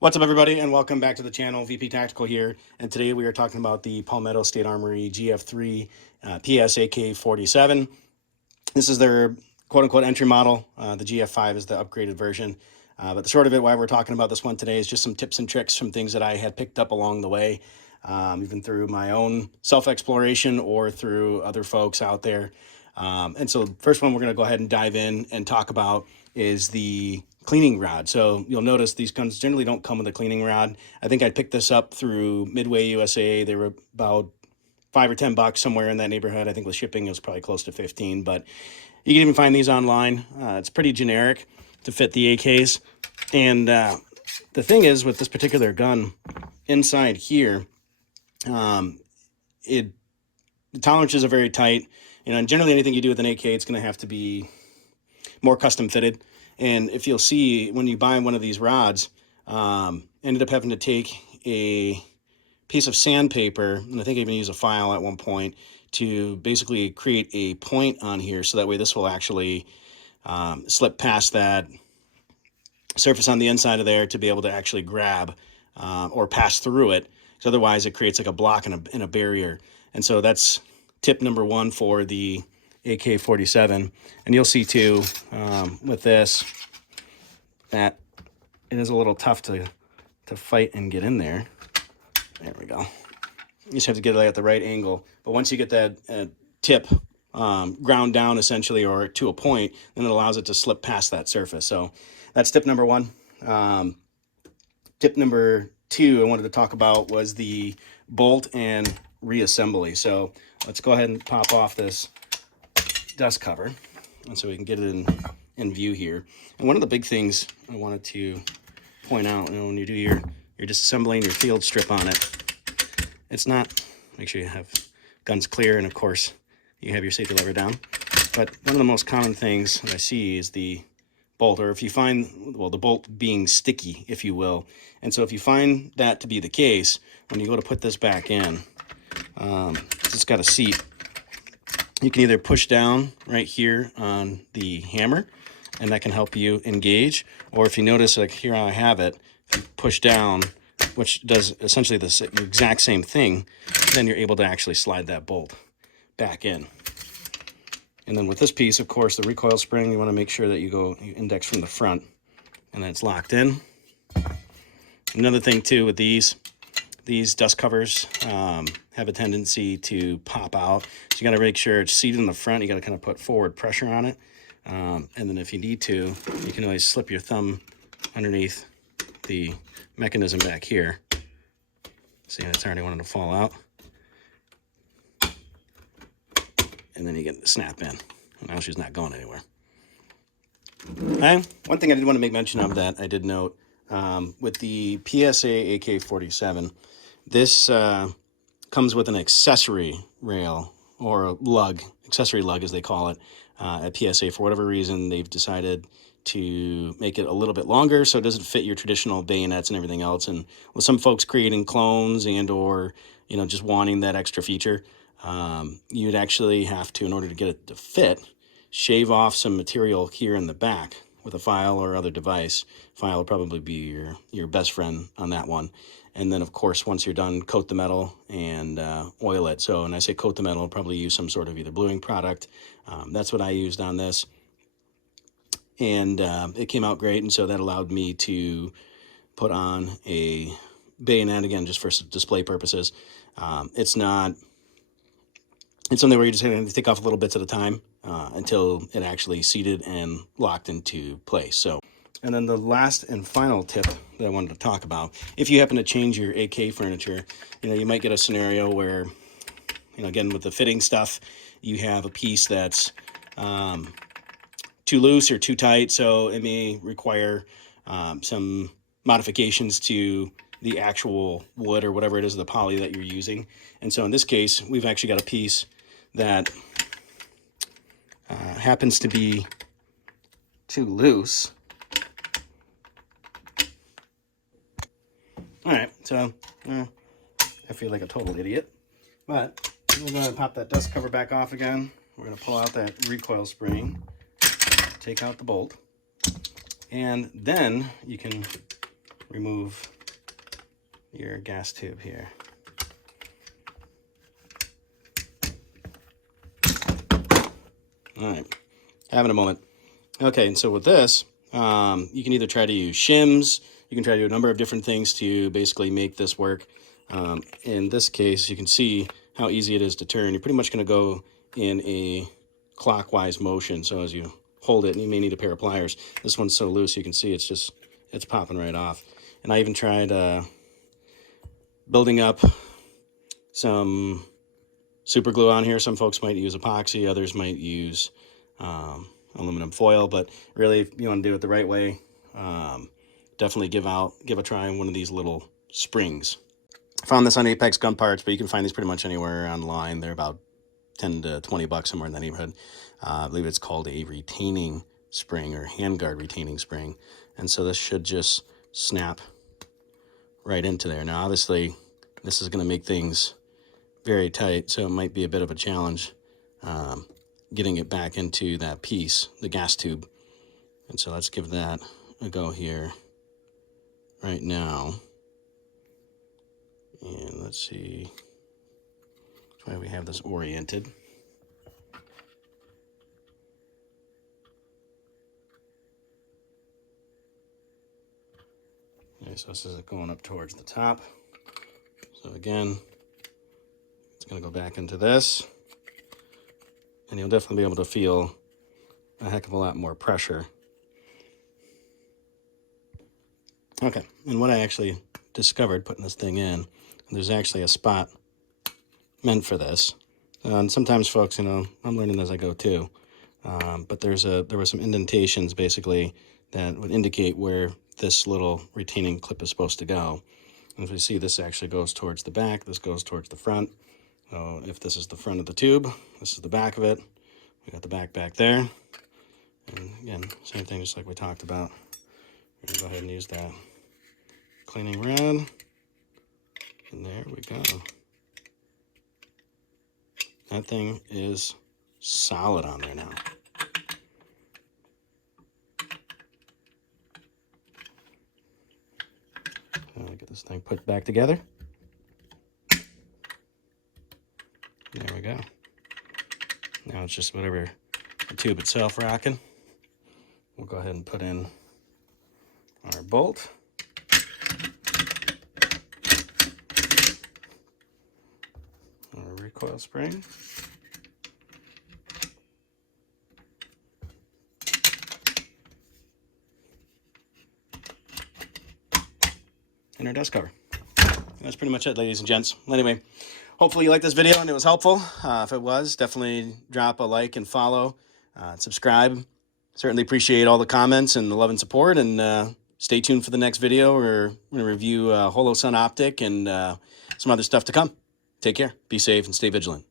What's up, everybody, and welcome back to the channel. VP Tactical here, and today we are talking about the Palmetto State Armory GF3 PS AK47. This is their quote-unquote entry model. The GF5 is the upgraded version. But the short of it, why we're talking about this one today, is just some tips and tricks from things that I had picked up along the way, even through my own self-exploration or through other folks out there. And so the first one we're going to go ahead and dive in and talk about is the cleaning rod. So you'll notice these guns generally don't come with a cleaning rod. I think I picked this up through Midway USA. They were about $5 or $10 somewhere in that neighborhood. I think with shipping it was probably close to 15, but you can even find these online. It's pretty generic to fit the AKs. And the thing is, with this particular gun, inside here, the tolerances are very tight. And generally anything you do with an AK, it's going to have to be more custom fitted. And if you'll see, when you buy one of these rods, ended up having to take a piece of sandpaper, and I think I even used a file at one point, to basically create a point on here, so that way this will actually slip past that surface on the inside of there to be able to actually grab or pass through it, because otherwise it creates like a block and a barrier. And so that's tip number one for the AK-47. And you'll see too with this that it is a little tough to fight and get in there. There we go. You just have to get it at the right angle. But once you get that tip ground down essentially, or to a point, then it allows it to slip past that surface. So that's tip number one. Tip number two I wanted to talk about was the bolt and reassembly. So let's go ahead and pop off this dust cover, and so we can get it in view here. And one of the big things I wanted to point out, when you do your disassembling your field strip on it, it's not, make sure you have guns clear, and of course you have your safety lever down. But one of the most common things that I see is the bolt, or if you find, well, the bolt being sticky, if you will. And so if you find that to be the case, when you go to put this back in, it's got a seat. You can either push down right here on the hammer, and that can help you engage. Or if you notice, like here I have it, if you push down, which does essentially the exact same thing, then you're able to actually slide that bolt back in. And then with this piece, of course, the recoil spring, you want to make sure that you index from the front, and then it's locked in. Another thing too with these dust covers have a tendency to pop out. So you got to make sure it's seated in the front. You got to kind of put forward pressure on it. And then if you need to, you can always slip your thumb underneath the mechanism back here. See, it's already wanting to fall out. And then you get the snap in. Now she's not going anywhere. One thing I did want to make mention of that I did note, with the PSA AK-47, this comes with an accessory rail, or a lug, accessory lug as they call it, at PSA. For whatever reason, they've decided to make it a little bit longer so it doesn't fit your traditional bayonets and everything else. And with some folks creating clones and or just wanting that extra feature, you'd actually have to, in order to get it to fit, shave off some material here in the back with a file or other device. File will probably be your best friend on that one. And then, of course, once you're done, coat the metal and oil it. So, and I say coat the metal, probably use some sort of either bluing product. That's what I used on this. And it came out great, and so that allowed me to put on a bayonet, again, just for display purposes. It's something where you're just going to take off little bits at a time until it actually seated and locked into place. So, and then the last and final tip that I wanted to talk about, if you happen to change your AK furniture, you might get a scenario where, again, with the fitting stuff, you have a piece that's too loose or too tight, so it may require some modifications to the actual wood or whatever it is, the poly that you're using. And so in this case, we've actually got a piece that happens to be too loose. All right, so I feel like a total idiot, but we're going to pop that dust cover back off again. We're going to pull out that recoil spring, take out the bolt, and then you can remove your gas tube here. All right, having a moment. Okay, and so with this, you can either try to use shims, you can try to do a number of different things to basically make this work. In this case, you can see how easy it is to turn. You're pretty much going to go in a clockwise motion. So as you hold it, and you may need a pair of pliers. This one's so loose, you can see it's popping right off. And I even tried building up some super glue on here. Some folks might use epoxy, others might use aluminum foil, but really, if you want to do it the right way, definitely give a try on one of these little springs. I found this on Apex Gun Parts, but you can find these pretty much anywhere online. They're about 10 to 20 bucks, somewhere in that neighborhood. I believe it's called a retaining spring, or handguard retaining spring. And so this should just snap right into there. Now, obviously, this is going to make things very tight, so it might be a bit of a challenge getting it back into that piece, the gas tube. And so let's give that a go here right now. And let's see, that's why we have this oriented. Okay, so this is going up towards the top. So again, it's going to go back into this, and you'll definitely be able to feel a heck of a lot more pressure. Okay, and what I actually discovered putting this thing in, there's actually a spot meant for this. And sometimes folks, I'm learning as I go too. But there were some indentations basically that would indicate where this little retaining clip is supposed to go. And as we see, this actually goes towards the back, this goes towards the front. So if this is the front of the tube, this is the back of it. We got the back there. And again, same thing, just like we talked about. We're gonna go ahead and use that cleaning rod. And there we go. That thing is solid on there now. Get this thing put back together. There we go. Now it's just whatever the tube itself rocking. We'll go ahead and put in our bolt. Our recoil spring. And our dust cover. That's pretty much it, ladies and gents. Anyway, hopefully you liked this video and it was helpful. If it was, definitely drop a like and follow, subscribe. Certainly appreciate all the comments and the love and support, and stay tuned for the next video. We're going to review Holosun Optic and some other stuff to come. Take care, be safe, and stay vigilant.